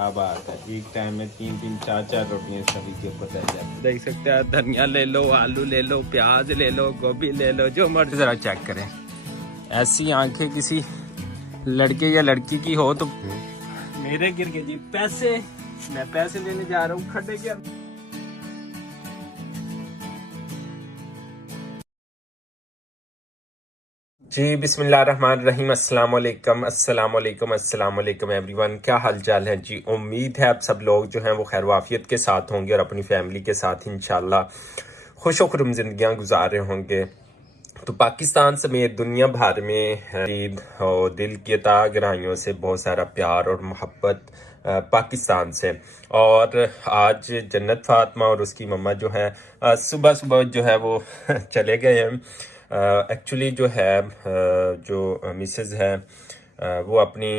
क्या बात है, एक टाइम में 3-3 4-4 रोटियां सभी के ऊपर रह जाती। देख सकते हैं, धनिया ले लो, आलू ले लो, प्याज ले लो, गोभी ले लो, जो मर्जी। जरा चेक करें, ऐसी आंखें किसी लड़के या लड़की की हो तो। मेरे गिर गए जी पैसे, मैं पैसे लेने जा रहा हूँ खड्डे के अंदर। जी बिस्मिल्लाहिर्रहमानिर्रहीम, अस्सलाम वालेकुम एवरीवन। क्या हाल चाल है जी। उम्मीद है आप सब लोग जो हैं वो खैर वाफियत के साथ होंगे और अपनी फैमिली के साथ इंशाल्लाह खुश व खुर्रम जिंदगियां गुजार रहे होंगे। तो पाकिस्तान समेत दुनिया भर में ईद और दिल की अता गहराइयों से बहुत सारा प्यार और मोहब्बत पाकिस्तान से। और आज जन्नत फातिमा और उसकी मम्मा जो है सुबह सुबह जो है वो चले गए हैं। एक्चुअली जो है जो मिसेज है वो अपनी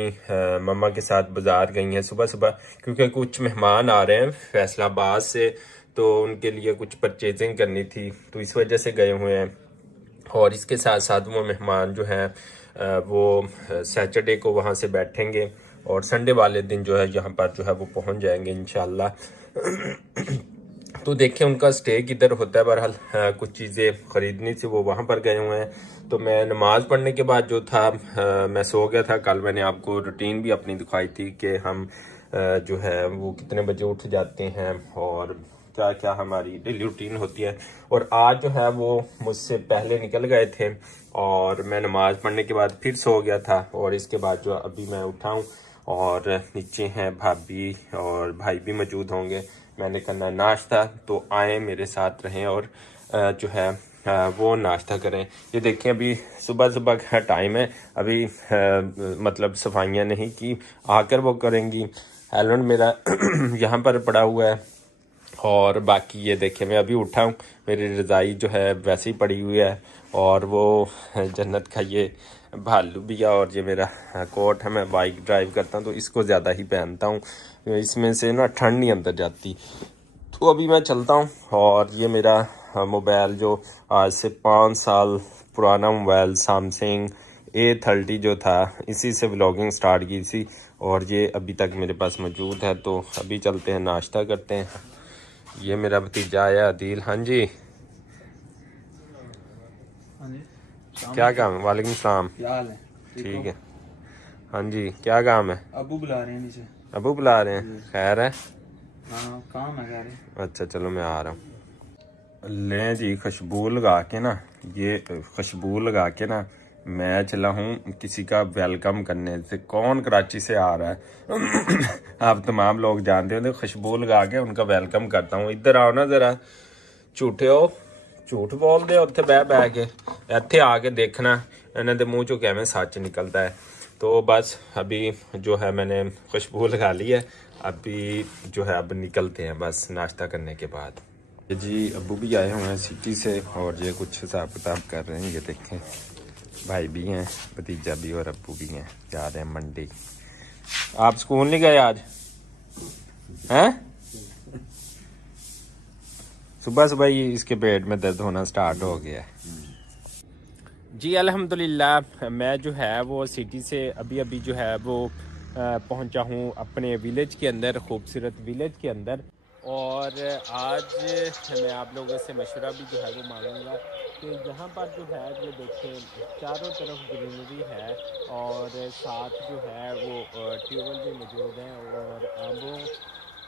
मम्मा के साथ बाज़ार गई हैं सुबह सुबह, क्योंकि कुछ मेहमान आ रहे हैं फैसलाबाद से, तो उनके लिए कुछ परचेजिंग करनी थी, तो इस वजह से गए हुए हैं। और इसके साथ साथ वो मेहमान जो हैं वो सैटरडे को वहाँ से बैठेंगे और संडे वाले दिन जो है यहाँ पर जो है वो पहुँच जाएंगे इंशाल्लाह। तो देखें उनका स्टे किधर होता है। बहरहाल कुछ चीज़ें ख़रीदनी थी, वो वहाँ पर गए हुए हैं। तो मैं नमाज़ पढ़ने के बाद जो था मैं सो गया था। कल मैंने आपको रूटीन भी अपनी दिखाई थी कि हम जो है वो कितने बजे उठ जाते हैं और क्या क्या हमारी डेली रूटीन होती है। और आज जो है वो मुझसे पहले निकल गए थे और मैं नमाज़ पढ़ने के बाद फिर सो गया था। और इसके बाद जो अभी मैं उठा हूँ और नीचे हैं भाभी और भाई भी मौजूद होंगे। मैंने करना नाश्ता, तो आए मेरे साथ रहें और जो है वो नाश्ता करें। ये देखें अभी सुबह सुबह का टाइम है, अभी मतलब सफाइयाँ नहीं की, आकर वो करेंगी। हेलमेट मेरा यहाँ पर पड़ा हुआ है और बाकी ये देखें मैं अभी उठा हूँ, मेरी रज़ाई जो है वैसे ही पड़ी हुई है और वो जन्नत का ये भालू भी है और ये मेरा कोट है। मैं बाइक ड्राइव करता हूँ तो इसको ज़्यादा ही पहनता हूँ, इसमें से ना ठंड नहीं अंदर जाती। तो अभी मैं चलता हूँ। और ये मेरा मोबाइल जो आज से 5 साल पुराना मोबाइल सैमसंग A30 जो था, इसी से व्लॉगिंग स्टार्ट की थी और ये अभी तक मेरे पास मौजूद है। तो अभी चलते हैं, नाश्ता करते हैं। ये मेरा भतीजा आया अदील। हाँ जी, हाँ जी, क्या काम है? वालेकुम सलाम। क्या हाल है? ठीक है। हाँ जी, क्या काम है? अबू बुला रहे हैं नीचे। अबू बुला रहे हैं? खैर है? हाँ, काम है कह रहे। अच्छा चलो मैं आ रहा हूँ। लें जी, खुशबू लगा के ना, ये खुशबू लगा के ना मैं चला हूँ किसी का वेलकम करने। से कौन कराची से आ रहा है आप तमाम लोग जानते हो। तो खुशबू लगा के उनका वेलकम करता हूँ। इधर आओ ना ज़रा, झूठे हो, झूठ बोलते हो उत्थे बह बह के, इत्थे आके देखना इन्हों के मुँह चो कैमें सच निकलता है। तो बस अभी जो है मैंने खुशबू लगा ली है, अभी जो है अब निकलते हैं बस नाश्ता करने के बाद। जी अबू भी आए हुए हैं सिटी से और ये कुछ हिसाब किताब कर रहे हैं। ये देखें भाई भी हैं, भतीजा भी और अबू भी हैं, जा रहे हैं मंडी। आप स्कूल नहीं गए आज हैं? सुबह सुबह ही इसके पेट में दर्द होना स्टार्ट हो गया है। जी अल्हम्दुलिल्लाह, मैं जो है वो सिटी से अभी अभी जो है वो पहुंचा हूं अपने विलेज के अंदर, खूबसूरत विलेज के अंदर। और आज मैं आप लोगों से मशवरा भी जो है वो मांगूंगा कि यहाँ पर जो है ये देखें चारों तरफ ग्रीनरी है और साथ जो है वो ट्यूबवेल भी मौजूद हैं और आमों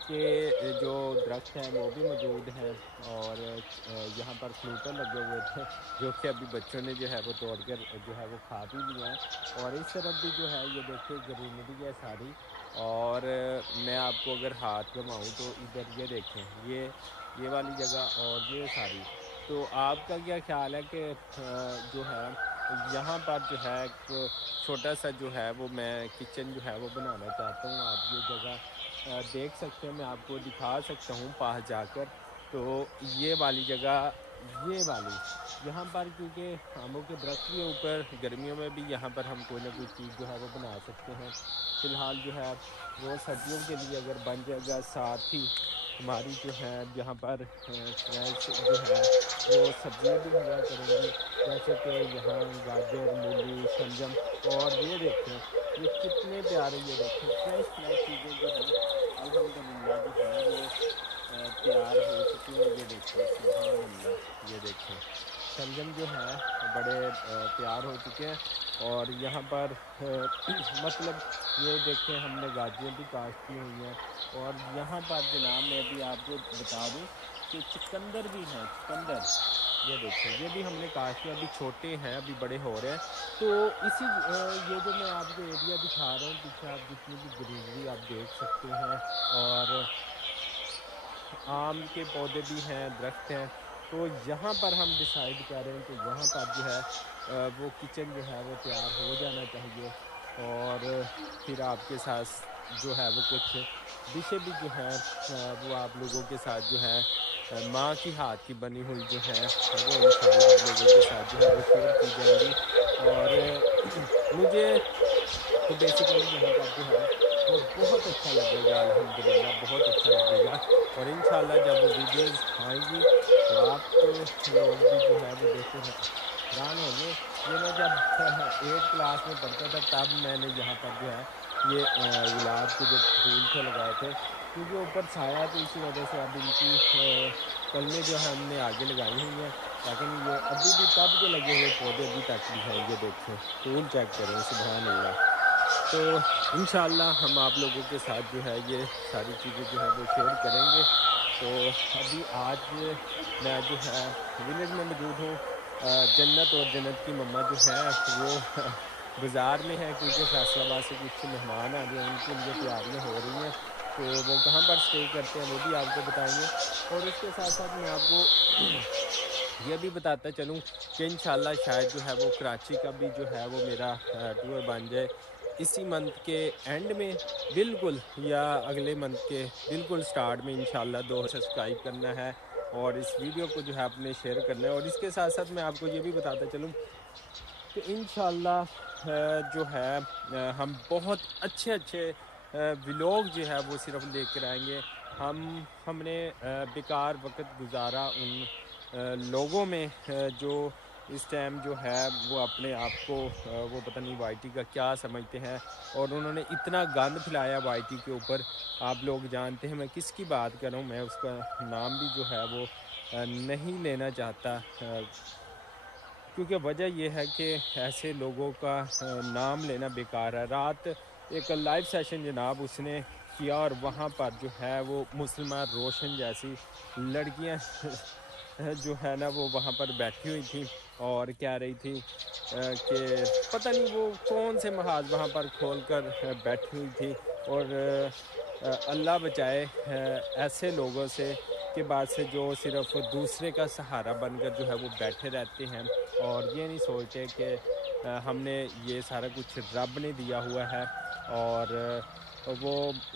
के जो दरख्त हैं वो भी मौजूद हैं। और यहाँ पर फ्रूटर लगे हुए थे जो कि अभी बच्चों ने जो है वो तोड़कर जो है वो खा भी लिए हैं। और इस तरफ भी जो है ये देखिए ग्रीनरी है सारी। और मैं आपको अगर हाथ घुमाऊँ तो इधर ये देखें, ये वाली जगह और ये सारी। तो आपका क्या ख्याल है कि जो है यहाँ पर जो है एक छोटा सा जो है वो मैं किचन जो है वो बनाना चाहता हूँ। आप ये जगह देख सकते हैं, मैं आपको दिखा सकता हूँ पास जाकर। तो ये वाली जगह, ये वाली यहाँ पर, क्योंकि आमों के दरख्त के ऊपर गर्मियों में भी यहाँ पर हम कोई ना कोई चीज़ जो है वो बना सकते हैं। फ़िलहाल जो है वो सर्दियों के लिए अगर बन जाएगा, साथ ही हमारी जो है यहाँ पर फ्रेश जो है वो सब्जियाँ भी हुआ करेंगी, जैसे कि यहाँ गाजर, मूली, शलजम। और ये देखें ये कितने प्यारे, ये देखें फ्रेश फ्रेश चीज़ें जो हैं बड़े तैयार हो चुके हैं। और यहाँ पर मतलब ये देखें हमने गाजियाँ भी काश्त की हुई हैं। और यहाँ पर जनाब मैं भी आपको बता दूँ कि चुकंदर भी हैं, चुकंदर ये देखें, ये भी हमने काश्त किया, अभी छोटे हैं, अभी बड़े हो रहे हैं। तो इसी ये जो मैं आपको एरिया दिखा रहा हूँ पीछे, आप जितनी भी ग्रीनरी आप देख सकते हैं। और आम के पौधे भी हैं, दरख्त हैं। तो यहाँ पर हम डिसाइड कर रहे हैं कि यहाँ पर जो है वो किचन जो है वो तैयार हो जाना चाहिए। और फिर आपके साथ जो है वो कुछ डिशें भी जो है वो आप लोगों के साथ जो है माँ की हाथ की बनी हुई जो है वो इंशाल्लाह आप लोगों के साथ जो है वो शेयर की जाएंगी। और मुझे तो बेसिकली यहाँ पर जो है वो बहुत अच्छा लगेगा, अल्हम्दुलिल्लाह बहुत अच्छा लगेगा। और इंशाल्लाह जब वो वीडियोस आएंगी तो आप लोग भी जो है वो देख कर हैरान होंगे। ये मैं जब 8th क्लास में पढ़ता था तब मैंने यहाँ पर जो है ये गुलाब के जो फूल थे लगाए थे, क्योंकि ऊपर छाया तो इसी वजह से अब इनकी कलमें जो है हमने आगे लगाई हुई हैं। लेकिन ये अभी भी तब के लगे हुए पौधे अभी तक भी हैं। ये देखें फूल चेक करें, सुभान अल्लाह। तो इंशाल्लाह हम आप लोगों के साथ जो है ये सारी चीज़ें जो है वो शेयर करेंगे। तो अभी आज मैं जो है विलेज में मौजूद हूँ। जन्नत और जन्नत की मम्मा जो है वो बाज़ार में है, क्योंकि फैसलाबाद से कुछ मेहमान आ गए, उनके लिए तैयारियाँ हो रही हैं। तो वो कहाँ पर स्टे करते हैं वो भी आपको बताएंगे। और इसके साथ साथ मैं आपको ये भी बताता चलूँ कि इंशाल्लाह शायद जो है वो कराची का भी जो है वो मेरा टूर बन जाए इसी मंथ के एंड में बिल्कुल, या अगले मंथ के बिल्कुल स्टार्ट में इंशाल्लाह। 2 सब्सक्राइब करना है और इस वीडियो को जो है आपने शेयर करना है। और इसके साथ साथ मैं आपको ये भी बताता चलूँ कि इंशाल्लाह जो है हम बहुत अच्छे अच्छे व्लॉग जो है वो सिर्फ लेकर आएंगे। हमने बेकार वक्त गुजारा उन लोगों में जो इस टाइम जो है वो अपने आप को वो पता नहीं वाईटी का क्या समझते हैं। और उन्होंने इतना गंद फैलाया वाईटी के ऊपर, आप लोग जानते हैं मैं किसकी बात कर रहा हूँ। मैं उसका नाम भी जो है वो नहीं लेना चाहता, क्योंकि वजह यह है कि ऐसे लोगों का नाम लेना बेकार है। रात एक लाइव सेशन जनाब उसने किया और वहाँ पर जो है वो मुसलमान रोशन जैसी लड़कियाँ जो है ना वो वहाँ पर बैठी हुई थी और कह रही थी कि पता नहीं वो कौन से महाज वहाँ पर खोल कर बैठी हुई थी। और अल्लाह बचाए ऐसे लोगों से के बाद से जो सिर्फ दूसरे का सहारा बनकर जो है वो बैठे रहते हैं और ये नहीं सोचते कि हमने ये सारा कुछ रब ने दिया हुआ है। और वो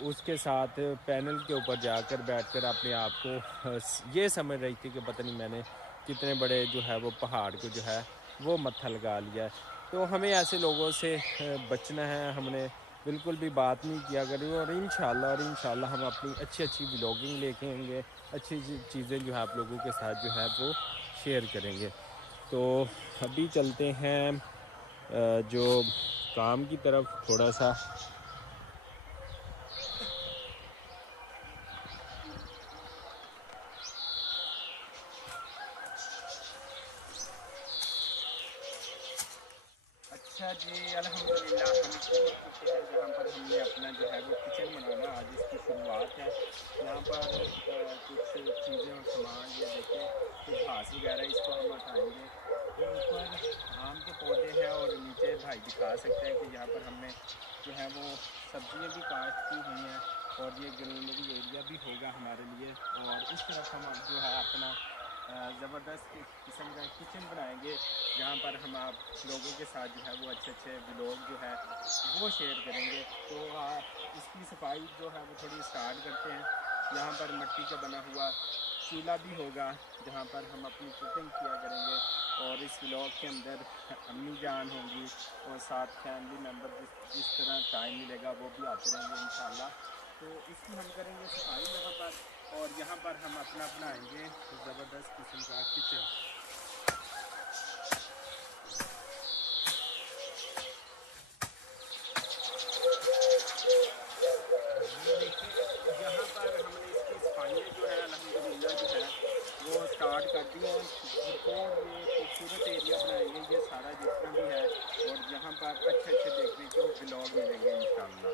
उसके साथ पैनल के ऊपर जाकर बैठकर अपने आप को ये समझ रही थी कि पता नहीं मैंने कितने बड़े जो है वो पहाड़ को जो है वो मत्था लगा लिया है। तो हमें ऐसे लोगों से बचना है, हमने बिल्कुल भी बात नहीं किया करें। और इंशाल्लाह हम अपनी अच्छी अच्छी व्लॉगिंग लेके आएंगे, अच्छी चीज़ें जो है आप लोगों के साथ जो है वो शेयर करेंगे। तो अभी चलते हैं जो काम की तरफ थोड़ा सा। अच्छा जी, अल्हम्दुलिल्लाह हम पहुंच चुके हैं जहाँ पर हमने अपना जो है वो किचन बनाना आज इसकी शुरुआत है। यहाँ पर कुछ चीज़ें और सामान ये देखें, कुछ घास वगैरह इसको हम हटाएंगे। ये ऊपर आम के पौधे हैं और नीचे भाई दिखा सकते हैं कि यहाँ पर हमने जो है वो सब्जियाँ भी काश्त की हुई हैं। और ये ग्रीनरी एरिया भी होगा हमारे लिए। और इस तरफ हम अब जो है अपना ज़बरदस्त किस्म का किचन बनाएंगे जहाँ पर हम आप लोगों के साथ जो है वो अच्छे अच्छे व्लॉग जो है वो शेयर करेंगे। तो इसकी सफाई जो है वो थोड़ी स्टार्ट करते हैं। यहाँ पर मिट्टी का बना हुआ चूल्हा भी होगा जहाँ पर हम अपनी कुकिंग किया करेंगे। और इस व्लॉग के अंदर अम्मी जान होंगी और साथ फैमिली मेम्बर जिस तरह टाइम मिलेगा वो भी आते रहेंगे इंशाल्लाह। तो इसकी हम करेंगे सफाई यहाँ पर और यहाँ पर हम अपना बनाएंगे ज़बरदस्त किस्म का किचन। ये देखिए यहाँ पर हमने इसकी सफाइयाँ जो है अल्हम्दुलिल्लाह जो है वो स्टार्ट कर दी हैं। भरपूर ये खूबसूरत एरिया बनाएंगे ये सारा जितना भी है, और यहाँ पर अच्छे अच्छे देखने को ब्लॉग मिलेंगे इंशाल्लाह।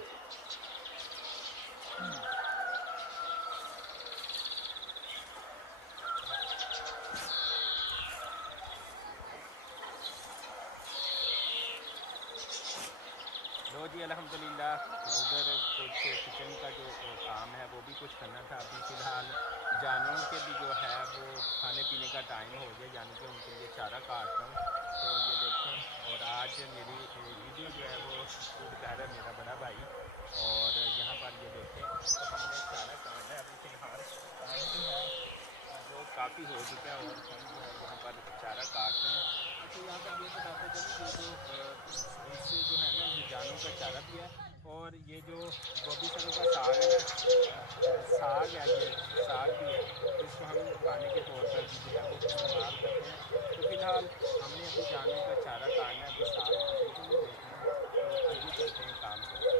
लो जी अल्हम्दुलिल्लाह, उधर कुछ किचन का जो काम है वो भी कुछ करना था। अभी फ़िलहाल जानवरों के भी जो है वो खाने पीने का टाइम हो गया, यानी कि उनके लिए चारा काट रहा हूँ। तो ये देखें, और आज मेरी वीडियो जो है वो शूट कर रहा है मेरा बड़ा भाई। और यहाँ पर ये देखें, तो हमने चारा काटा है अभी फ़िलहाल। टाइम जो है वो काफ़ी हो चुका है, और हम जो है यहाँ पर चारा काट रहे हैं। तो यहाँ पर ये बताते चलिए, ये जो इससे जो है ना, ये जानों का चारा भी है, और ये जो गोभी सरों का साग है ना, साग है, ये साग भी है, तो इसको हम खाने के तौर पर भी जो है वो इस्तेमाल करते हैं। तो फिलहाल हमने अभी जानों का चारा काटना है, अभी साग तो बिल्कुल नहीं देखना है, तो आइए चलते हैं काम करते हैं।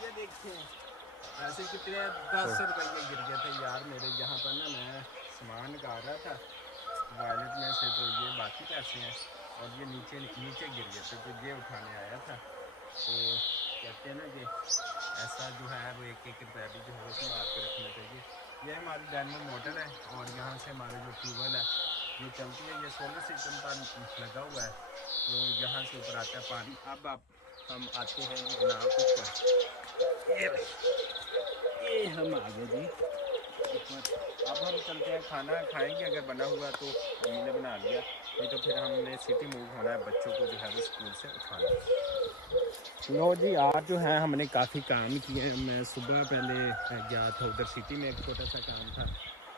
ये देखिए, ऐसे कितने 10 रुपये गिर गए थे यार मेरे यहाँ पर ना, मैं सामान गा रहा था वॉलेट में से, तो ये बाकी पैसे हैं, और ये नीचे नीचे गिर गए थे, तो ये उठाने आया था। तो कहते हैं ना कि ऐसा जो है वो एक एक रुपया भी जो है वो संभाल के रखना चाहिए। ये हमारी डायनमो मोटर है, और यहाँ से हमारे जो ट्यूबवेल है ये चलती है, ये सोलर सिस्टम पर लगा हुआ है, तो यहाँ से ऊपर आता है पानी। अब हम आते हैं जी जनाब ऊपर, ये हम आ गए जी ऊपर। अब हम चलते हैं, खाना खाएंगे, अगर बना हुआ तो मम्मी ने बना लिया, नहीं तो फिर हमने सिटी मूव होना है, बच्चों को जो है वो स्कूल से उठाना। लो जी, आज जो है हमने काफ़ी काम किए हैं। मैं सुबह पहले गया था उधर सिटी में, एक छोटा सा काम था,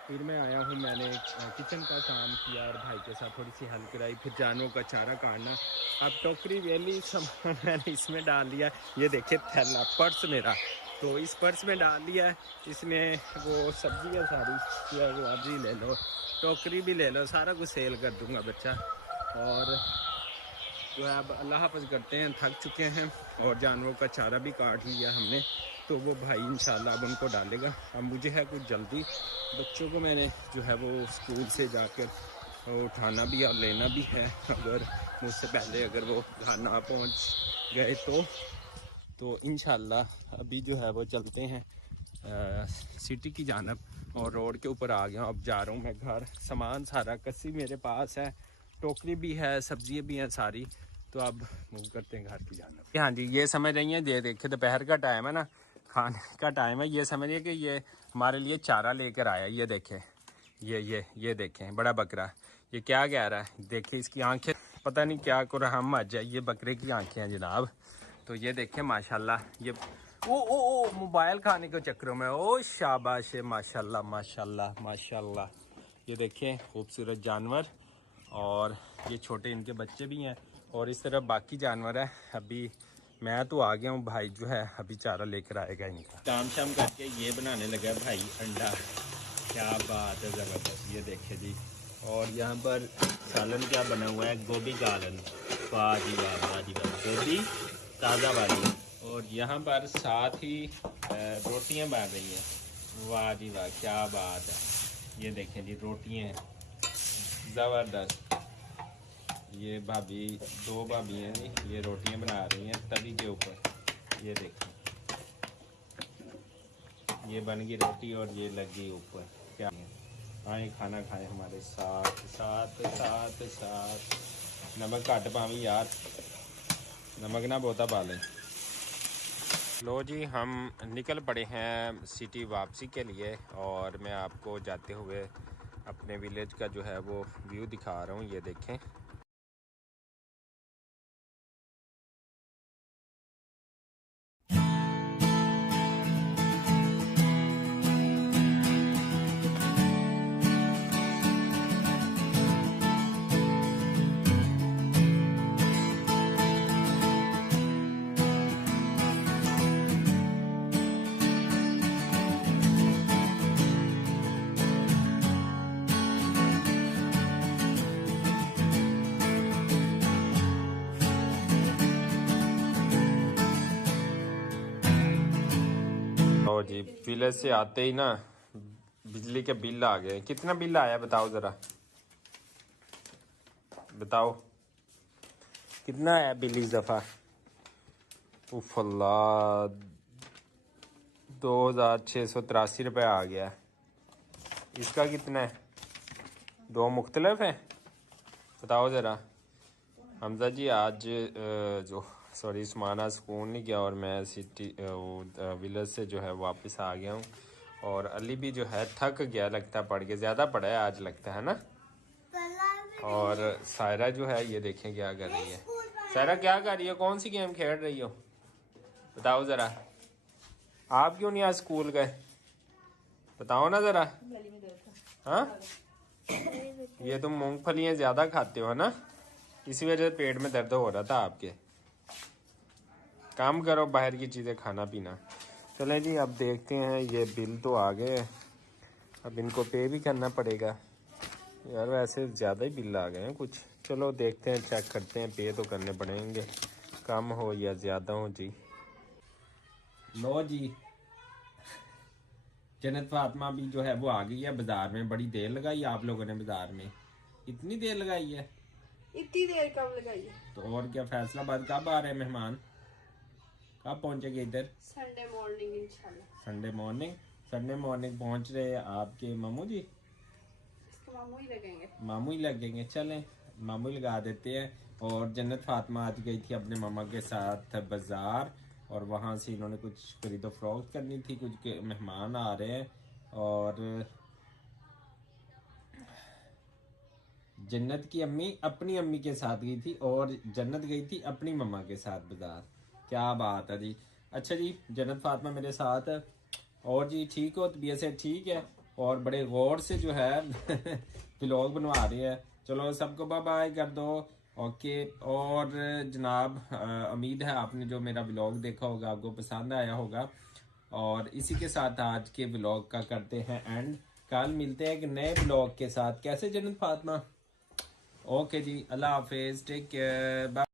फिर मैं आया हूँ, मैंने किचन का काम किया और भाई के साथ थोड़ी सी हेल्प कराई, फिर जानवरों का चारा काटना। अब टोकरी वेली सामान मैंने इसमें डाल दिया, ये देखिए थैला पर्स मेरा, तो इस पर्स में डाल दिया है। इसमें वो सब्जी है सारी, या वो आज ही ले लो, टोकरी भी ले लो, सारा कुछ सेल कर दूंगा बच्चा। और जो है अब अल्लाह हाफ़िज़ करते हैं, थक चुके हैं, और जानवरों का चारा भी काट लिया हमने, तो वो भाई इंशाल्लाह अब उनको डालेगा। अब मुझे है कुछ जल्दी, बच्चों को मैंने जो है वो स्कूल से जाकर उठाना भी और लेना भी है, अगर मुझसे पहले अगर वो घर ना पहुंच गए तो इंशाल्लाह अभी जो है वो चलते हैं सिटी की जानब, और रोड के ऊपर आ गया हूँ। अब जा रहा हूँ मैं घर, सामान सारा कस्सी मेरे पास है, टोकरी भी है, सब्जियाँ भी हैं सारी, तो अब मूव करते हैं घर की जानब। हाँ जी, ये समझ रही हैं, ये देखिए दोपहर का टाइम है ना, खाने का टाइम है, ये समझिए कि ये हमारे लिए चारा लेकर आया। ये देखें, ये देखें बड़ा बकरा, ये क्या कह रहा है, देखिए इसकी आंखें, पता नहीं क्या को रहा, हम मर जाए, ये बकरे की आंखें हैं जनाब। तो ये देखें माशाल्लाह, ये ओ मोबाइल खाने के चक्करों में, ओ शाबाश, माशाल्लाह माशाल्लाह माशाल्लाह। ये देखें खूबसूरत जानवर, और ये छोटे इनके बच्चे भी हैं, और इस तरह बाकी जानवर है। अभी मैं तो आ गया हूँ, भाई जो है अभी चारा लेकर आएगा इनका। काम शाम करके ये बनाने लगा भाई अंडा, क्या बात है, ज़बरदस्त। ये देखे जी, और यहाँ पर सालन क्या बना हुआ है, गोभी गालन, वाह जी वाह, वाह जी वाह, गोभी ताज़ा वाली, और यहाँ पर साथ ही रोटियाँ बन रही हैं, वाह जी वाह, क्या बात है। ये देखें जी रोटियाँ ज़बरदस्त, ये भाभी, दो भाभी हैं जी, ये रोटियां बना रही हैं तवी के ऊपर। ये देखें, ये बन गई रोटी और ये लग गई ऊपर। क्या आए खाना खाएं हमारे साथ साथ साथ साथ। नमक घट पावी यार, नमक ना बहुता पा लें। लो जी, हम निकल पड़े हैं सिटी वापसी के लिए, और मैं आपको जाते हुए अपने विलेज का जो है वो व्यू दिखा रहा हूँ। ये देखें, लो जी, विलेज से आते ही ना बिजली के बिल आ गए। कितना बिल आया बताओ जरा, बताओ कितना आया बिल इस दफा? उफ अल्लाह, 2683 रुपये आ गया। इसका कितना है? दो मुख्तलिफ है, बताओ ज़रा। हमजा जी आज जो सॉरी उस्माना स्कूल नहीं गया और मैं सिटी विलेज से जो है वापस आ गया हूँ। और अली भी जो है थक गया लगता है, पढ़ के ज़्यादा पढ़ा है आज लगता है ना। और सायरा जो है ये देखें क्या कर रही है। सायरा क्या कर रही है, कौन सी गेम खेल रही हो बताओ ज़रा। आप क्यों नहीं आज स्कूल गए बताओ ना ज़रा। हाँ, ये तुम मूंगफलियाँ ज़्यादा खाते हो ना, इसी वजह से पेट में दर्द हो रहा था आपके। काम करो, बाहर की चीज़ें खाना पीना। चलें जी, अब देखते हैं। ये बिल तो आ गए, अब इनको पे भी करना पड़ेगा। यार वैसे ज़्यादा ही बिल आ गए हैं कुछ। चलो देखते हैं, चेक करते हैं, पे तो करने पड़ेंगे, कम हो या ज़्यादा हो जी। लो जी, जन्नत फातिमा भी जो है वो आ गई है बाजार में। बड़ी देर लगाई आप लोगों ने बाजार में, इतनी देर लगाई है? इतनी देर कब लगाई है? तो और क्या, फैसलाबाद कब आ रहे हैं मेहमान, कब पहुंचेंगे इधर? संडे मॉर्निंग इंशाल्लाह। संडे मॉर्निंग पहुंच रहे हैं आपके मामू जी। इसके मामू ही लगेंगे। मामू ही लगेंगे, चलें मामू ही लगा देते हैं। और जन्नत फातिमा आज गई थी अपने मामा के साथ बाजार, और वहाँ से इन्होंने कुछ खरीदो फरोख्त करनी थी, कुछ मेहमान आ रहे हैं। और जन्नत की अम्मी अपनी अम्मी के साथ गई थी और जन्नत गई थी अपनी मम्मा के साथ बाजार। क्या बात है जी। अच्छा जी, जन्नत फातिमा मेरे साथ है। और जी ठीक हो, तबीयत से ठीक है? और बड़े गौर से जो है व्लॉग बनवा रही है। चलो सबको बाय बाय कर दो। ओके। और जनाब उम्मीद है आपने जो मेरा व्लॉग देखा होगा आपको पसंद आया होगा। और इसी के साथ आज के व्लॉग का करते हैं एंड। कल मिलते हैं एक नए व्लॉग के साथ। कैसे जन्नत फातिमा? ओके जी, अल्लाह हाफिज, टेक केयर, बाय।